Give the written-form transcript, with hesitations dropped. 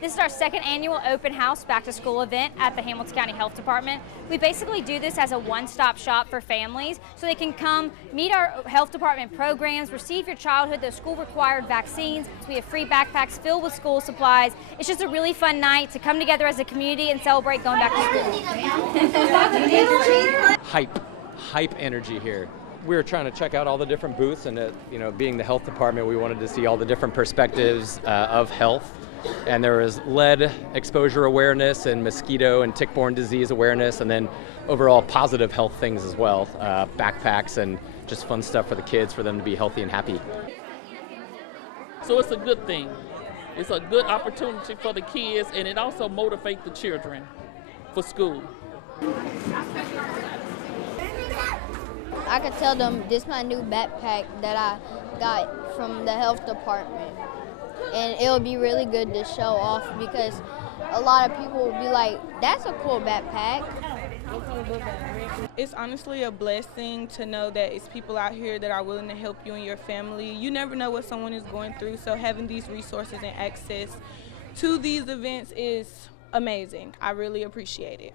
This is our second annual open house back to school event at the Hamilton County Health Department. We basically do this as a one-stop shop for families so they can come meet our health department programs, receive your childhood, those school required vaccines. We have free backpacks filled with school supplies. It's just a really fun night to come together as a community and celebrate going back to school. Hype energy here. We were trying to check out all the different booths, and being the health department, we wanted to see all the different perspectives of health. And there was lead exposure awareness and mosquito and tick-borne disease awareness, and then overall positive health things as well, backpacks and just fun stuff for the kids, for them to be healthy and happy. So it's a good thing. It's a good opportunity for the kids, and it also motivates the children for school. I could tell them this is my new backpack that I got from the health department. And it'll be really good to show off because a lot of people will be like, that's a cool backpack. It's honestly a blessing to know that it's people out here that are willing to help you and your family. You never know what someone is going through, so having these resources and access to these events is amazing. I really appreciate it.